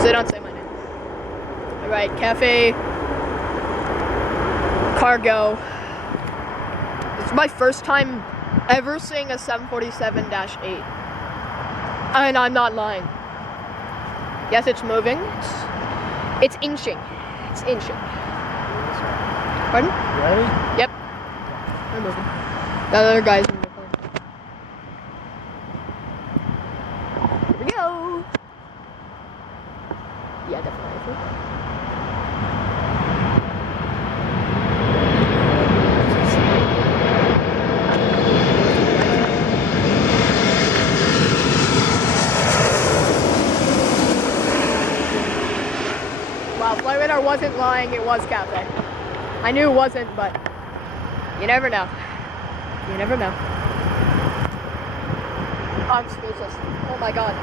So they don't say my name. Alright, Cathay Cargo. It's my first time ever seeing a 747-8. And I'm not lying. Yes, it's moving. It's inching. It's inching. Pardon? Ready? Yep. We're moving. The other guy's moving. Here we go. Yeah, definitely. Wow, Flight Radar wasn't lying, it was Cathay. I knew it wasn't, but you never know. You never know. Oh, excuse us. Oh my god.